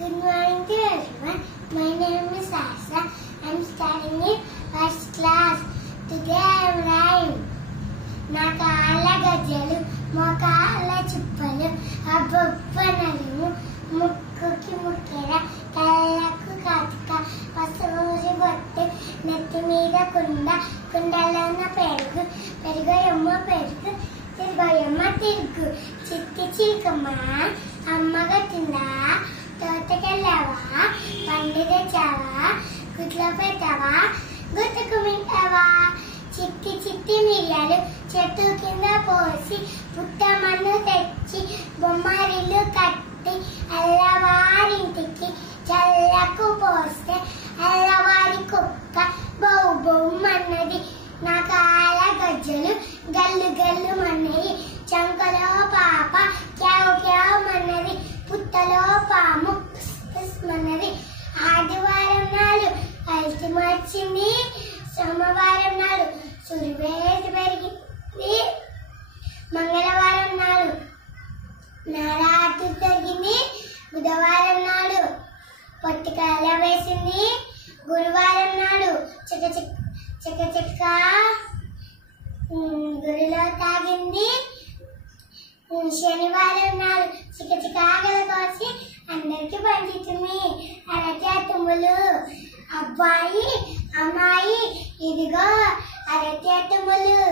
Good morning to everyone. My name is Asa. I am studying in first class. Today I am rhyme. నా కాళ్ళ గజ్జలు మోకాళ్ళ చిప్పలు అబ్బొప్పనలు ముక్కుకి ముక్కెర కళ్ళకు కాటుక పసుపు బొట్టు నెత్తి మీద కుండ కుండలోన పెరుగు పెరుగయమ్మ పెరుగు తిరుగయమ్మ తిరుగు చిట్టి చిలుకమ్మ అమ్మగా తిందా తోటకెళ్ళావా పండు తెచ్చావా గుట్లో పెట్టావా గుర్తుకు మింటావా చిట్టి చిట్టి మిరియాలు చెట్టు కింద పోసి పుట్టమన్ను తెచ్చి బొమ్మరిల్లు కట్టి అల్లవారింటికి చల్లకు పోస్తే అల్లవారి కుక్క బౌ బొమ్మన్నది నా కాళ్ళ గజ్జలు గల్లు గల్లు మన్నది చంకలో పాప క్యావ్ క్యావ్ మన్నది పుట్టలో పాము మన్నది ఆదివారం నాడు అల్టి మార్చింది సోమవారం నాడు సురివేసి పెరిగింది మంగళవారం నాడు నరాటు జరిగింది బుధవారం నాడు పొట్టికాయల వేసింది గురువారం నాడు చక్క గుడిలో తాగింది శనివారం నాడు చిక్క ఆగలు కోసి అందరికి పంచుతుంది అరటి అతుములు అబ్బాయి అమ్మాయి ఇదిగో అరటి అతుములు.